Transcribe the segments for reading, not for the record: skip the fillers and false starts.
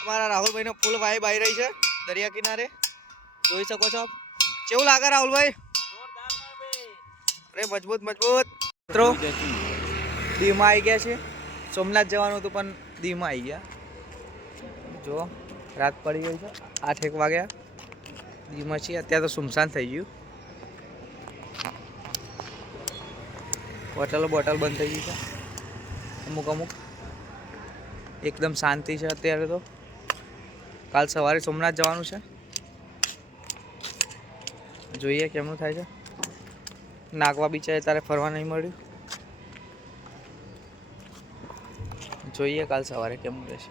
અમારા રાહુલભાઈનો ફૂલ વાઇબ આવી રહી છે દરિયા કિનારે, જોઈ શકો છો આપ. કેવું લાગે રાહુલભાઈ? અરે મજબૂત મજબૂત. મિત્રો દીવમાં આવી ગયા છે. સોમનાથ જવાનું હતું પણ દીવમાં આવી ગયા. જો રાત પડી ગઈ છે, 8-1 વાગ્યા. દીવમાં છીએ અત્યારે તો સુમસાન થઈ ગયું. બોટલ બંધ થઈ ગઈ છે અમુક. એકદમ શાંતિ છે અત્યારે તો. કાલ સવારે સોમનાથ જવાનું છે, જોઈએ કેમનું થાય છે. નાગવા બીચે તારે ફરવા નહીં મળ્યું, જોઈએ કાલ સવારે કેમનું રહેશે.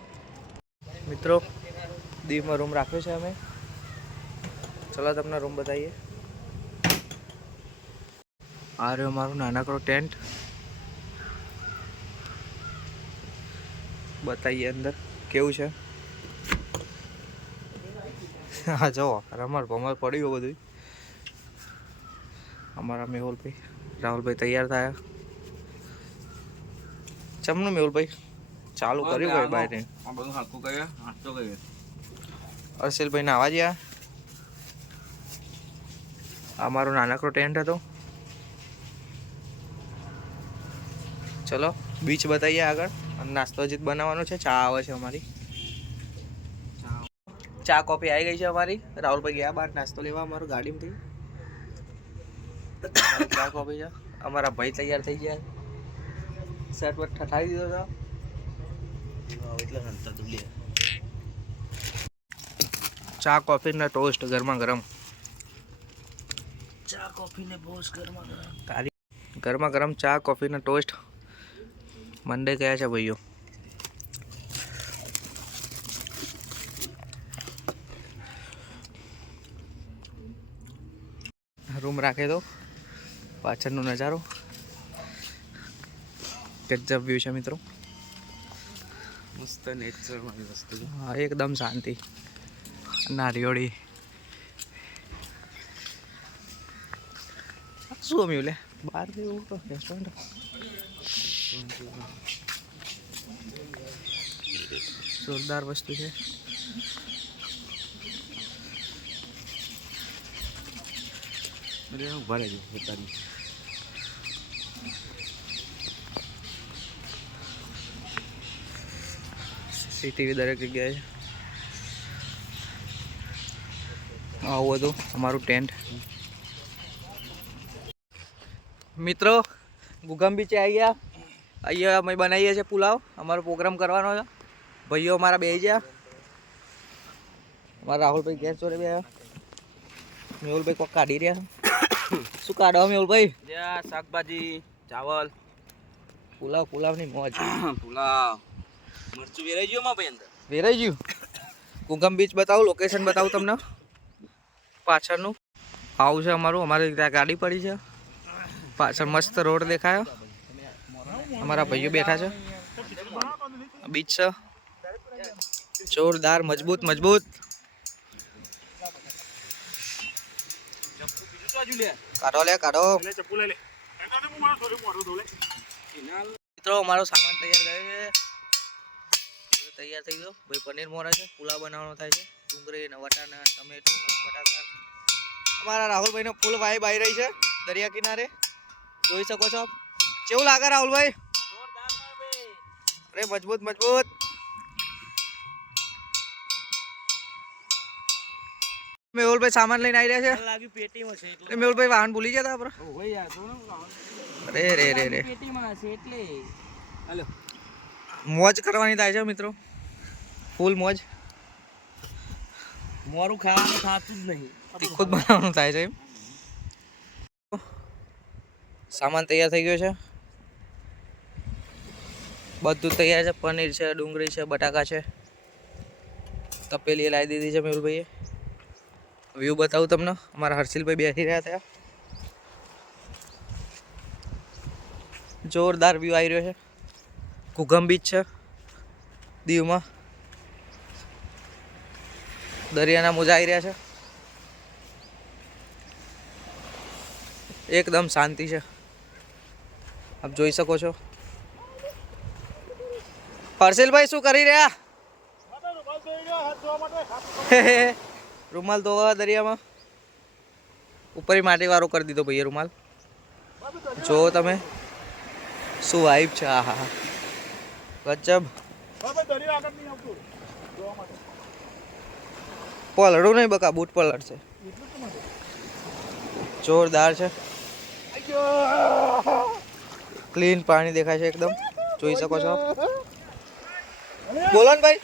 મિત્રો દીવમાં રૂમ રાખ્યો છે અમે, ચલો તમને રૂમ બતાવીએ. આ રહ્યો મારું નાનકડો ટેન્ટ, બતાવીએ અંદર કેવું છે. હા જો રમણ ભમર પડી ગયું બધું. અમારા મેહુલભાઈ રાહુલભાઈ તૈયાર થયા. ચમનું મેહુલભાઈ ચાલુ કર્યું ભાઈ બહાર બધું હાથું કર્યા, નાસ્તો કર્યો. અર્શિલભાઈ નાવા ગયા. આ મારો નાનકડો ટેન્ટ હતો. ચલો બીચ બતાવીએ આગળ. અને નાસ્તો હજી બનાવવાનો છે. ચા આવે છે અમારી, ચા કોફી આવી ગઈ છે અમારી. રાહુલભાઈ ગયા બહાર નાસ્તો લેવા અમારું ગાડીમાંથી. ચા કોફી છે. અમારા ભાઈ તૈયાર થઈ ગયા, શર્ટ વટ ઠઠાવી દીધો હતો એટલે ચા કોફી ને ટોસ્ટ ગરમા ગરમ. ચા કોફી ને ટોસ્ટ ગરમા ગરમ ચા કોફી ને ટોસ્ટ મંડે ગયા છે ભાઈઓ. રૂમ રાખે તો પાછળનો નજારો ગજબ વ્યૂ છે મિત્રો. મસ્ત નેચર વાળી વસ્તુ. હા એકદમ શાંતિ. નારિયોળી શું અમ્યું લે બહાર એવું તો રેસ્ટોરન્ટ જોરદાર વસ્તુ છે. સીટીવી દરેક જગ્યાએ. આવું હતું અમારું ટેન્ટ. મિત્રો ગુગમ બીચે આવી ગયા. અહીંયા અમે બનાવીએ છીએ પુલાવ. અમારો પ્રોગ્રામ કરવાનો છે. ભાઈઓ અમારા બે ગયા. અમારા રાહુલભાઈ ગેસ ચોરે બે. મેહુલભાઈ કોક કાઢી રહ્યા. શું કાઢો મેહુલભાઈ? શાકભાજી, ચાવલ, પુલાવની મોજ. પુલાવ મરચું વેરાઈ ગયું ભાઈ અંદર. વેરાઈ ગયું. ગુગમ બીચ બતાવું, લોકેશન બતાવું તમને પાછળનું. આવું છે અમારું. અમારે ત્યાં ગાડી પડી છે પાછળ. મસ્ત રોડ દેખાયો. અમારા ભાઈઓ બેઠા છે. બીચ છે જોરદાર, મજબૂત. કાઢો લે કાઢો. મિત્રો અમારો સામાન તૈયાર ગયો છે. તૈયાર થઈ ગયો ભાઈ. પનીર મોરા છે, પુલાવ બનાવવાનો થાય છે. ડુંગળી ને વટાણા, ટમેટું ને બટાકા. અમારા રાહુલભાઈનો ફૂલ વાઇબ આવી રહી છે દરિયા કિનારે, જોઈ શકો છો આપ. કેવું લાગે રાહુલભાઈ? અરે મજબૂત. મેહુલભાઈ સામાન લઈને આવી રહ્યા છે. લાગ્યું પેટીમાં છે એટલે મેહુલભાઈ વાહન ભૂલી ગયા હતા આપણે. ઓય યાર તો અરે રે પેટીમાં છે એટલે હાલો મોજ કરવાની થાય છે મિત્રો. ફૂલ મોજ. મોરું ખાવાનું થાતું જ નહીં, તીખું બનાવવાનું થાય છે. સામાન તૈયાર થઈ ગયો છે. બધું તૈયાર છે. પનીર છે, ડુંગળી છે, બટાકા છે. તપેલી લાવી દીધી છે મેહુલભાઈએ. વ્યૂ બતાવું તમને. અમારા હર્ષિલભાઈ બેસી રહ્યા હતા. જોરદાર વ્યૂ આવી રહ્યો છે. ગુગમ બીચ છે દીવમાં. દરિયાના મોજા આવી રહ્યા છે. એકદમ શાંતિ છે, આપ જોઈ શકો છો. હર્ષિલભાઈ શું કરી રહ્યા? રૂમાલ તો દરિયામાં ઉપર માટી વાળો કરી દીધો ભાઈ રૂમાલ. જો તમે શું વાઇબ છે. હા હા ગજબ. પલડું નહીં બકા, બૂટ પલડ છે. જોરદાર છે. ક્લીન પાણી દેખાય છે એકદમ, જોઈ શકો છો. બોલો ને ભાઈ.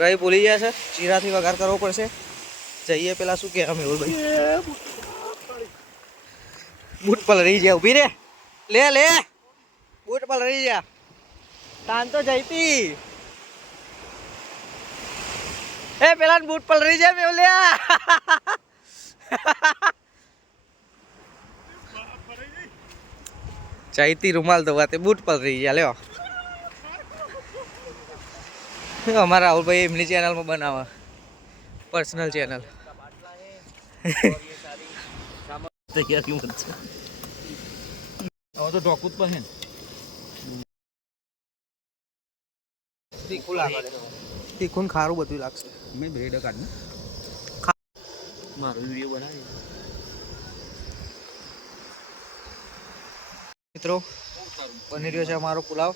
રહી ભૂલી ગયા છે, જીરાથી વઘાર કરવો પડશે. જઈએ પેલા શું કે મેહુલભાઈ બૂટ પલળી જાય. ઉભી રે, લે લે બૂટ પલળી જા. તાન તો જઈતી. એ પેલા બૂટ પલળી જાય મેહુલિયા. ચાઈતી રૂમાલ તો વાતે બૂટ પલળી ગયા. લ્યો અમારા રાહુલભાઈ એમની ચેનલમાં બનાવે, પર્સનલ ચેનલ. તો ઢોકું જ પણ તીખું ખારું બધું લાગશે. મેં બ્રેડ કાઢ મારો વિડીયો બનાવી. મિત્રો બની રહ્યો છે અમારો પુલાવ.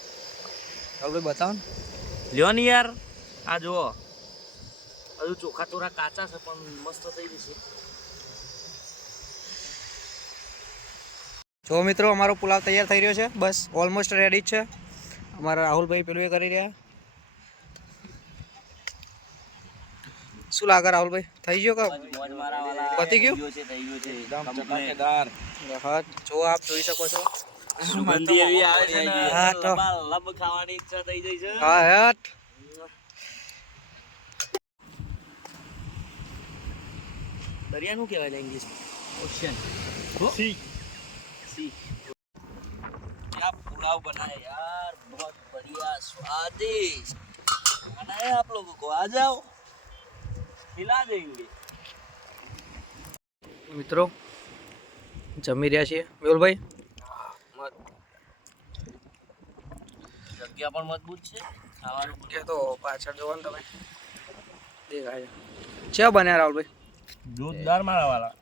રાહુલભાઈ બતાવો ને. લ્યો ને યાર, આ જુઓ, હજુ ચોખા થોડા કાચા છે પણ મસ્ત થઈ જશે. જો મિત્રો અમારો પુલાવ તૈયાર થઈ રહ્યો છે, બસ ઓલમોસ્ટ રેડી જ છે. અમારા રાહુલભાઈ પેલું એ કરી રહ્યા. શું લાગે રાહુલભાઈ, થઈ ગયો કે પતી ગયું? હા જો આપ જોઈ શકો છો, સુગંધી એવી આવે છે ને, હા તો લબ ખાવાની ઈચ્છા થઈ જાય છે. હા હેટ. દરિયાનું કહેવાય ઇંગ્લિશમાં ઓશિયન. સી सी क्या पुलाव बनाए यार, बहुत बढ़िया स्वादिष्ट बनाए आप लोगों को, आ जाओ खिला देंगे. મિત્રો જમી રહ્યા છીએ મેહુલભાઈ. જગ્યા પણ મજબૂત છે, ખાવાનું કે તો પાછળ જોવો ને તમે, દેખાય છે બન્યા રાહુલભાઈ. જોરદાર મારા વાળા.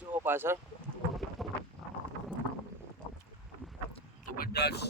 જો પાછળ જબરદસ્ત.